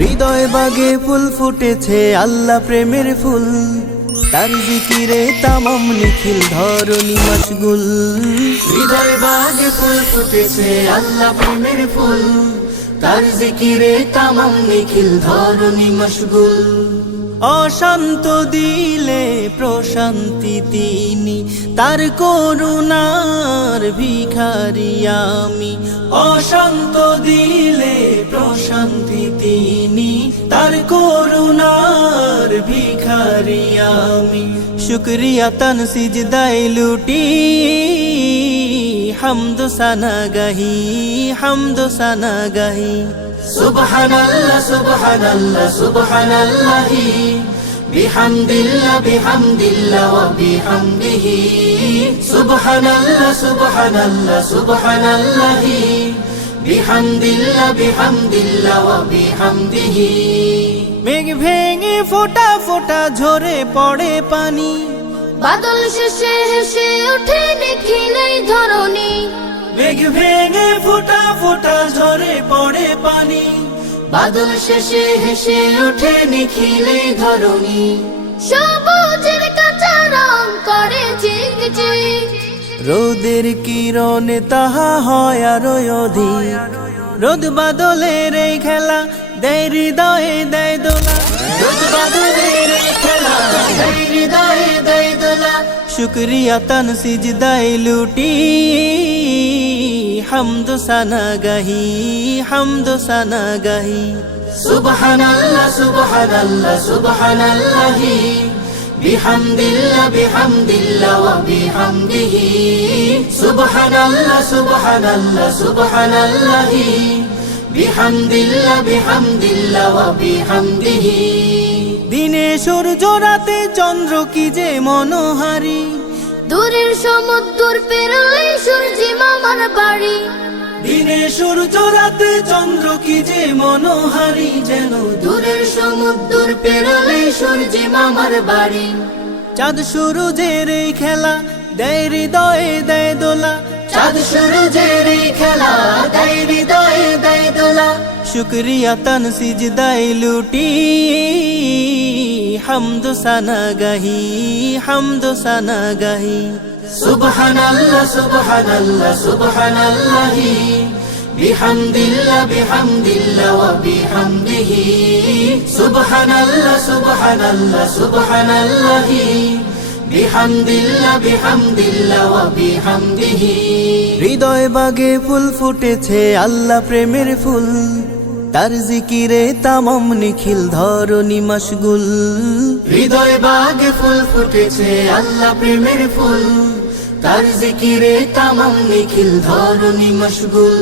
হৃদয় বাগে ফুল ফুটেছে আল্লাহ প্রেমের ফুল, তার জিকিরে তামাম নিখিল ধরণী মশগুল। হৃদয় বাগে ফুল ফুটেছে আল্লাহ প্রেমের ফুল, তার জিকিরে তামাম নিখিল ধরণী মশগুল। অশান্ত দিলে প্রশান্তি তিনি, তার করুণার ভিখারি আমি। অশান্ত দিলে প্রশান্তি তিনি, তার করুণার ভিখারি আমি। শুকরিয়া তান সিজদায় লুটি, হামদ সানা গাহি, হামদ সানা গাহি। সুবহানাল্লাহ সুবহানাল্লাহ সুবহানাল্লাহি, বিহামদিল্লাহ বিহামদিল্লাহ ওয়া বিহামদিহি। সুবহানাল্লাহ সুবহানাল্লাহ সুবহানাল্লাহি, বিহামদিল্লাহ বিহামদিল্লাহ ওয়া বিহামদিহি। মেঘ ভেঙে ফোঁটা ফোঁটা ঝরে পড়ে পানি, বাদল শেষে হেসে ওঠে নিখিলেই ধরণী। মেঘ ভেঙে ফোঁটা ফোঁটা ঝরে পড়ে পানি, বাদল শেষে হেসে ওঠে নিখিলেই ধরণী। সবুজের কাঁচা রং করে ঝিকঝিক, রোদের কিরণে তাহা হয় আরো অধিক। রোদ বাদলের এই খেলা দেয় হৃদয়ে দেয় দোলা, রোদ বাদলের এই খেলা দেয় হৃদয়ে দেয় দোলা। শুকরিয়া তান সিজদায় লুটি, হামদ সানা গাহি, হামদ সানা গাহি। সুবহানাল্লাহ সুবহানাল্লাহ সুবহানাল্লাহি, বিহামদিল্লাহ বিহামদিল্লাহ ওয়া বিহামদিহি। সুবহানাল্লাহ সুবহানাল্লাহ সুবহানাল্লাহি, বিহামদিল্লাহ বিহামদিল্লাহ ওয়া বিহামদিহি। দিনে সূর্য রাতে চন্দ্র কি যে মনোহারী, দূরের সমুদ্র পেরোলে সূর্যি মামার বাড়ি। দিনে সূর্য রাতে চন্দ্র কি যে মনোহারী, যেন দূরের সমুদ্র পেরোলে সূর্যি মামার বাড়ি। চাঁদ সূরজের এই খেলা দেয় হৃদয়ে দেয় দোলা, চাঁদ সূরজের এই খেলা দেয় হৃদয়ে দেয় দোলা। শুকরিয়া তান সিজদায় লুটি, হামদ সানা গাহি, হামদ সানা গাহি। সুবহানাল্লাহ সুবহানাল্লাহ সুবহানাল্লাহি, বিহামদিল্লাহ বিহামদিল্লাহ ওয়া বিহামদিহি। সুবহানাল্লাহ সুবহানাল্লাহ সুবহানাল্লাহি, বিহামদিল্লাহ বিহামদিল্লাহ ওয়া বিহামদিহি। হৃদয় বাগে ফুল ফুটেছে আল্লাহ প্রেমের ফুল, তার জিকিরে তামাম নিখিল ধরণী মশগুল। হৃদয় বাগে ফুল ফুটেছে আল্লাহ প্রেমের ফুল, তার জিকিরে তামাম নিখিল ধরণী মশগুল।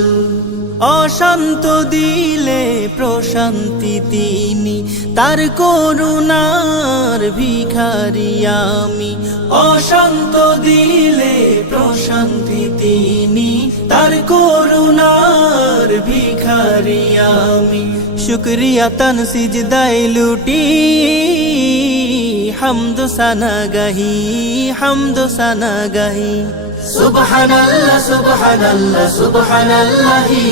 অশান্ত দিলে প্রশান্তি তিনি, তার করুণার ভিখারি আমি। অশান্ত দিলে প্রশান্তি তিনি, তার করুণার ভিখারি আমি। শুকরিয়া তান সিজদায় লুটি, হামদ সানা গাহি, হামদ সানা গাহি। সুবহানাল্লাহ সুবহানাল্লাহ সুবহানাল্লাহি,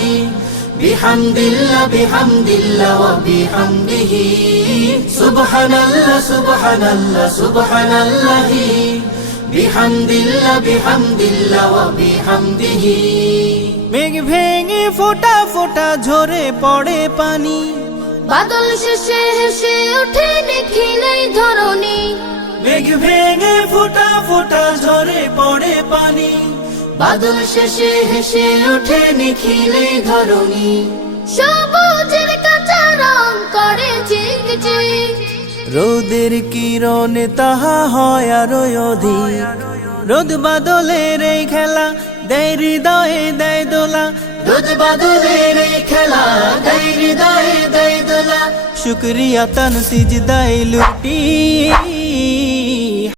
বিহামদিল্লাহ বিহামদিল্লাহ ওয়া বিহামদিহি। সুবহানাল্লাহ সুবহানাল্লাহ সুবহানাল্লাহি, বিহামদিল্লাহ বিহামদিল্লাহ ওয়া বিহামদিহি। মেঘ ভেঙে ফোঁটা ফোঁটা ঝরে পড়ে পানি, বাদল শেষে হেসে ওঠে নিখিলেই ধরণী। মেঘ ভেঙে ফোঁটা ফোঁটা ঝরে পড়ে পানি, বাদল শেষে হেসে ওঠে নিখিলেই ধরণী। সবুজের কাঁচা রং করে ঝিকঝিক, রোদের কিরণে তাহা হয় আরো অধিক। রোদ বাদলের এই খেলা দেয় হৃদয়ে দেয় দোলা, রোদ বাদলের এই খেলা দেয় হৃদয়ে দেয় দোলা। শুকরিয়া তান সিজদায় লুটি,